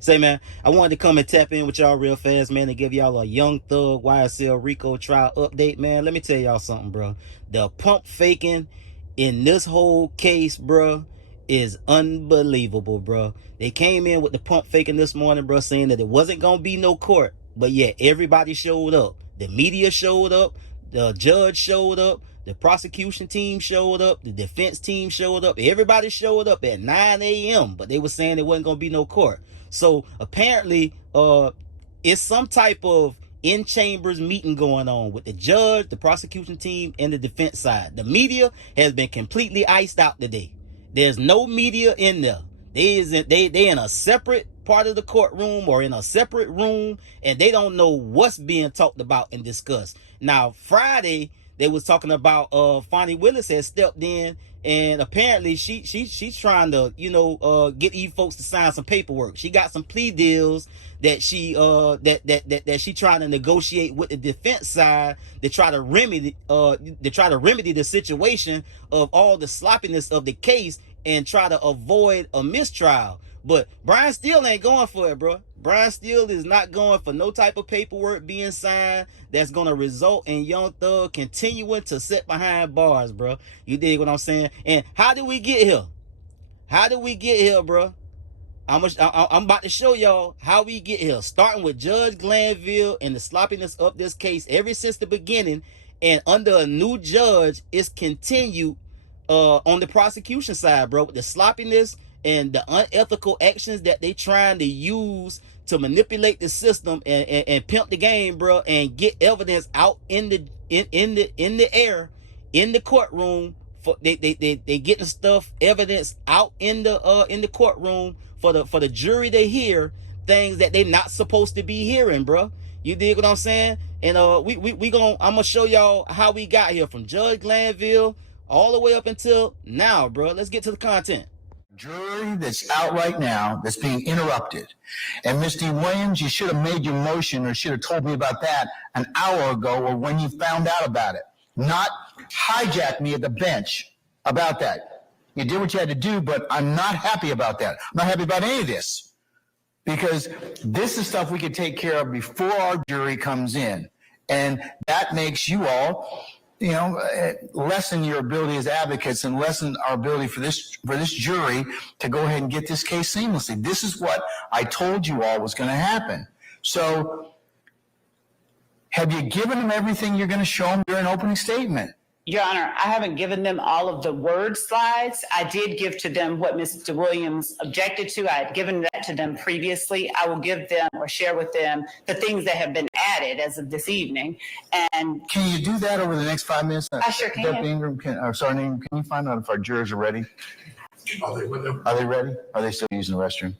Say, man, I wanted to come and tap in with y'all real fast, man, and give y'all a Young Thug YSL Rico trial update, man. Let me tell y'all something, bro. The pump faking in this whole case, bro, is unbelievable, bro. They came in with the pump faking this morning, bro, saying that it wasn't gonna be no court, but yet everybody showed up. The media showed up, the judge showed up, the prosecution team showed up, the defense team showed up, everybody showed up at 9 a.m., but they were saying it wasn't gonna be no court. So apparently, it's some type of in chambers meeting going on with the judge, the prosecution team, and the defense side. The media has been completely iced out today. There's no media in there. They in a separate part of the courtroom or in a separate room, and they don't know what's being talked about and discussed. Now, Friday, they was talking about Fonnie Willis has stepped in, and apparently she's trying to, get these folks to sign some paperwork. She got some plea deals that she she trying to negotiate with the defense side to try to remedy the situation of all the sloppiness of the case and try to avoid a mistrial. But Brian Steele ain't going for it, bro. Brian Steele is not going for no type of paperwork being signed that's going to result in Young Thug continuing to sit behind bars, bro. You dig what I'm saying? And how did we get here? How did we get here, bro? I'm about to show y'all how we get here, starting with Judge Glanville and the sloppiness of this case ever since the beginning, and under a new judge, it's continued on the prosecution side, bro, with the sloppiness and the unethical actions that they trying to use to manipulate the system and pimp the game, bro, and get evidence out in the air, in the courtroom. For they getting stuff, evidence out in the courtroom for the jury to hear things that they not supposed to be hearing, bro. You dig what I'm saying? And I'm gonna show y'all how we got here from Judge Glanville all the way up until now, bro. Let's get to the content. Jury that's out right now that's being interrupted. And Mr. Williams, you should have made your motion or should have told me about that an hour ago or when you found out about it. Not hijack me at the bench about that. You did what you had to do, but I'm not happy about that. I'm not happy about any of this because this is stuff we could take care of before our jury comes in. And that makes you all lessen your ability as advocates and lessen our ability for this jury to go ahead and get this case seamlessly. This is what I told you all was going to happen. So have you given them everything you're going to show them during opening statement? Your Honor, I haven't given them all of the word slides. I did give to them what Mr. Williams objected to. I had given that to them previously. I will give them or share with them the things that have been added as of this evening. And can you do that over the next 5 minutes? I sure can. Deputy Ingram, can you find out if our jurors are ready? Are they ready? Are they still using the restroom?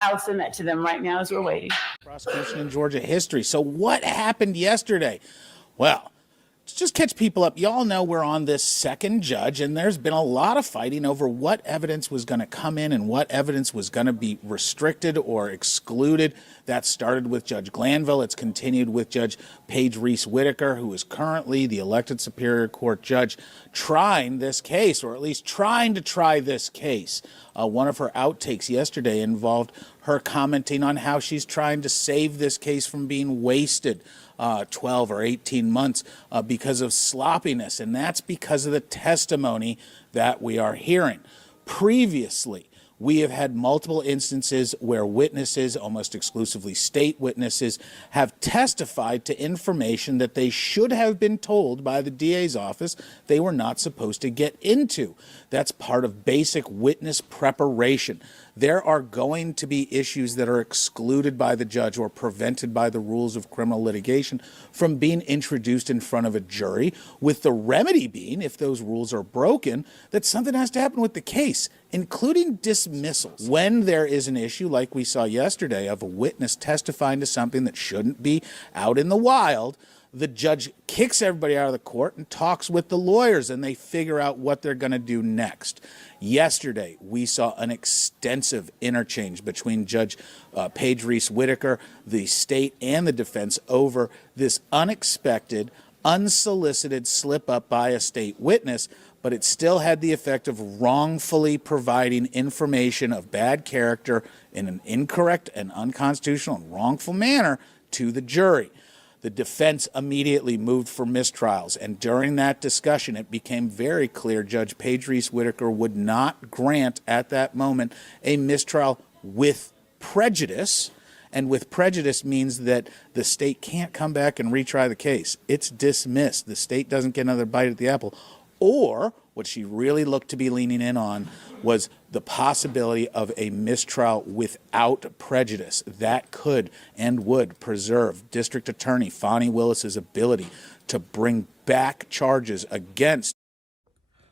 I'll send that to them right now as we're waiting. Prosecution in Georgia history. So what happened yesterday? Well, just catch people up. Y'all know we're on this second judge, and there's been a lot of fighting over what evidence was going to come in and what evidence was going to be restricted or excluded. That started with Judge Glanville. It's continued with Judge Paige Whitaker, who is currently the elected Superior Court judge trying this case, or at least trying to try this case. One of her outtakes yesterday involved her commenting on how she's trying to save this case from being wasted 12 or 18 months because of sloppiness, and that's because of the testimony that we are hearing. Previously, we have had multiple instances where witnesses, almost exclusively state witnesses, have testified to information that they should have been told by the DA's office they were not supposed to get into. That's part of basic witness preparation. There are going to be issues that are excluded by the judge or prevented by the rules of criminal litigation from being introduced in front of a jury, with the remedy being, if those rules are broken, that something has to happen with the case, including dismissals. When there is an issue like we saw yesterday of a witness testifying to something that shouldn't be out in the wild, the judge kicks everybody out of the court and talks with the lawyers, and they figure out what they're going to do next. Yesterday, we saw an extensive interchange between Judge Paige Whitaker, the state, and the defense over this unexpected, unsolicited slip-up by a state witness but it still had the effect of wrongfully providing information of bad character in an incorrect and unconstitutional and wrongful manner to the jury. The defense immediately moved for mistrials, and during that discussion, it became very clear Judge Paige Whitaker would not grant at that moment a mistrial with prejudice. And with prejudice means that the state can't come back and retry the case. It's dismissed. The state doesn't get another bite at the apple. Or what she really looked to be leaning in on was the possibility of a mistrial without prejudice. That could and would preserve District Attorney Fani Willis's ability to bring back charges against.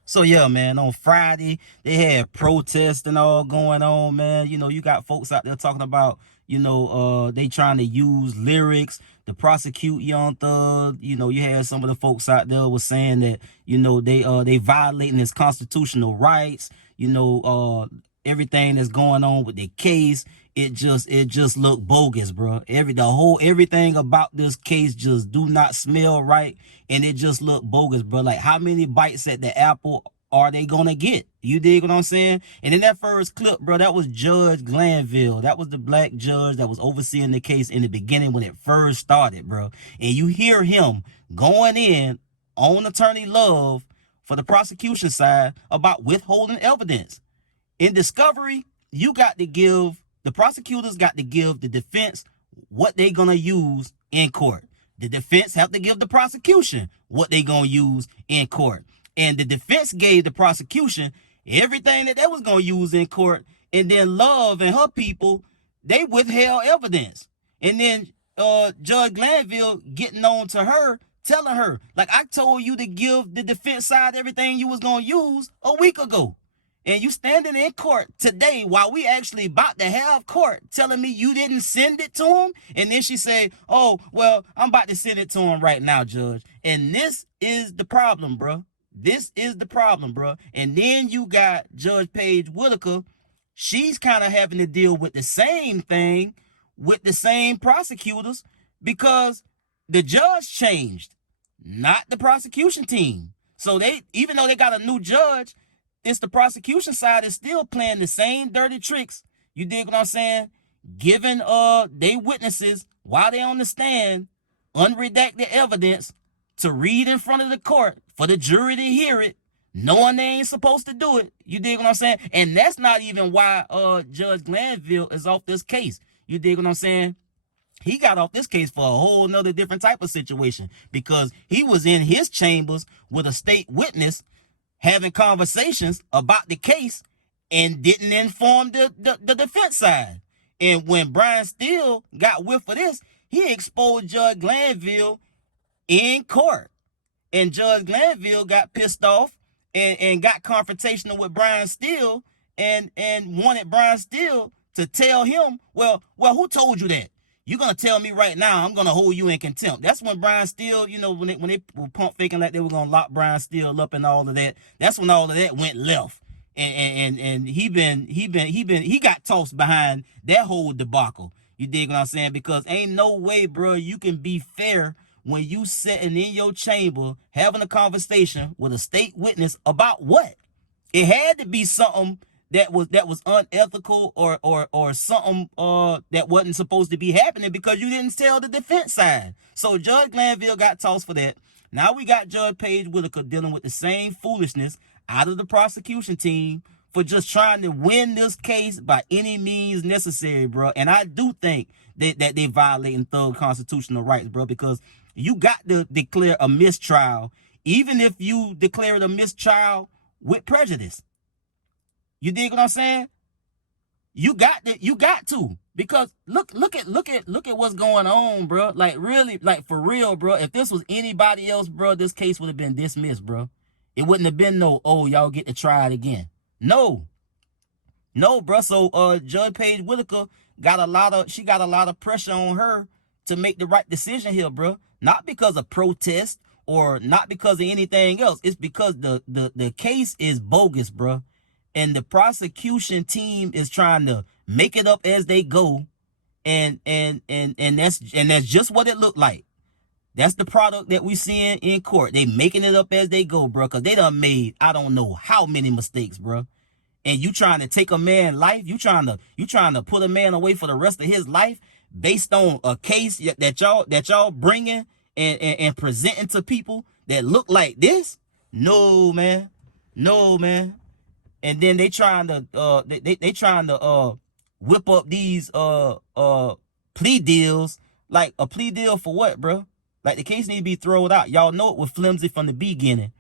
So yeah, man, on Friday, they had protests and all going on, man. You know, you got folks out there talking about, they trying to use lyrics to prosecute Young Thug. You know, you had some of the folks out there was saying that, they violating his constitutional rights. Everything that's going on with the case, it just looked bogus, bro. Everything about this case just do not smell right, and it just looked bogus, bro. Like, how many bites at the apple are they gonna get? You dig what I'm saying? And in that first clip, bro, that was Judge Glanville. That was the black judge that was overseeing the case in the beginning when it first started, bro. And you hear him going in on Attorney Love for the prosecution side about withholding evidence. In discovery, the prosecutors got to give the defense what they gonna use in court. The defense have to give the prosecution what they gonna use in court. And the defense gave the prosecution everything that they was gonna use in court. And then Love and her people, they withheld evidence. And then Judge Glanville getting on to her, telling her, like, I told you to give the defense side everything you was gonna use a week ago. And you standing in court today while we actually about to have court telling me you didn't send it to him? And then she said, oh, well, I'm about to send it to him right now, Judge. And this is the problem, bro. This is the problem, bro. And then you got Judge Paige Whitaker. She's kind of having to deal with the same thing with the same prosecutors because the judge changed, not the prosecution team. So even though they got a new judge, it's the prosecution side is still playing the same dirty tricks. You dig what I'm saying? Giving they witnesses while they on the stand unredacted evidence to read in front of the court for the jury to hear it, knowing they ain't supposed to do it. You dig what I'm saying? And that's not even why Judge Glanville is off this case. You dig what I'm saying? He got off this case for a whole nother different type of situation because he was in his chambers with a state witness having conversations about the case and didn't inform the defense side. And when Brian Steele got whiff of this, he exposed Judge Glanville in court. And Judge Glanville got pissed off and got confrontational with Brian Steele and wanted Brian Steele to tell him, well, who told you that? You're going to tell me right now, I'm going to hold you in contempt. That's when Brian Steele, when they were pump faking like they were going to lock Brian Steele up and all of that. That's when all of that went left. And he got tossed behind that whole debacle. You dig what I'm saying? Because ain't no way, bro, you can be fair when you sitting in your chamber having a conversation with a state witness about what? It had to be something that was unethical or something that wasn't supposed to be happening because you didn't tell the defense side. So Judge Glanville got tossed for that. Now we got Judge Paige Whitaker dealing with the same foolishness out of the prosecution team for just trying to win this case by any means necessary, bro. And I do think that they violating Thug constitutional rights, bro, because you got to declare a mistrial, even if you declare it a mistrial with prejudice. You dig what I'm saying? You got to, because look at what's going on, bro. Like, really, like, for real, bro. If this was anybody else, bro, this case would have been dismissed, bro. It wouldn't have been no, oh, y'all get to try it again. No, bro. So Judge Paige Whitaker got a lot of pressure on her to make the right decision here, bro. Not because of protest or not because of anything else. It's because the case is bogus, bro. And the prosecution team is trying to make it up as they go. And that's just what it looked like. That's the product that we seeing in court. They making it up as they go, bro, because they done made I don't know how many mistakes, bro. And you trying to take a man's life, you trying to put a man away for the rest of his life based on a case that y'all bringing and presenting to people that look like this? No, man. No, man. And then they trying to they trying to whip up these plea deals. Like, a plea deal for what, bro? Like, the case need to be thrown out. Y'all know it was flimsy from the beginning.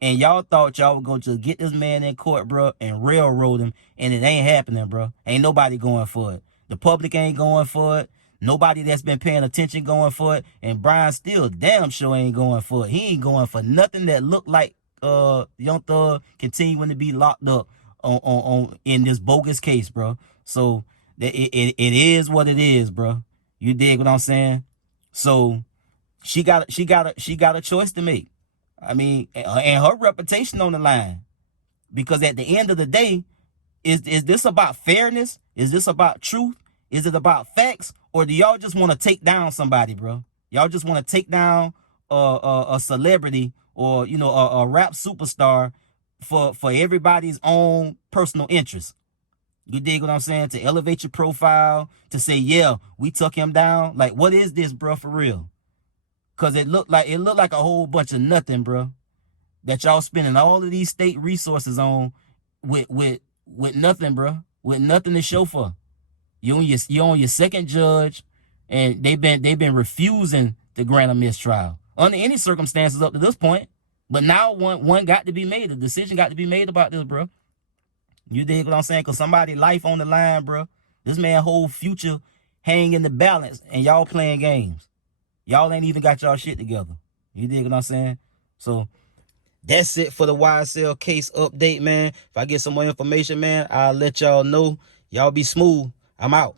And y'all thought y'all were going to get this man in court, bro, and railroad him, and it ain't happening, bro. Ain't nobody going for it. The public ain't going for it. Nobody that's been paying attention going for it. And Brian still damn sure ain't going for it. He ain't going for nothing that look like Young Thug continuing to be locked up on in this bogus case, bro. So it is what it is, bro. You dig what I'm saying? So she got a choice to make. I mean, and her reputation on the line. Because at the end of the day, is this about fairness? Is this about truth? Is it about facts? Or do y'all just want to take down somebody, bro? Y'all just want to take down a celebrity or, you know, a rap superstar for everybody's own personal interest. You dig what I'm saying? To elevate your profile, to say, yeah, we took him down. Like, what is this, bro, for real? Because it looked like a whole bunch of nothing, bro, that y'all spending all of these state resources on with nothing, bro, with nothing to show for. You on your second judge, and they've been refusing to grant a mistrial under any circumstances up to this point. But now one got to be made. A decision got to be made about this, bro. You dig what I'm saying? Because somebody's life on the line, bro. This man's whole future hang in the balance, and y'all playing games. Y'all ain't even got y'all shit together. You dig what I'm saying? So that's it for the YSL case update, man. If I get some more information, man, I'll let y'all know. Y'all be smooth. I'm out.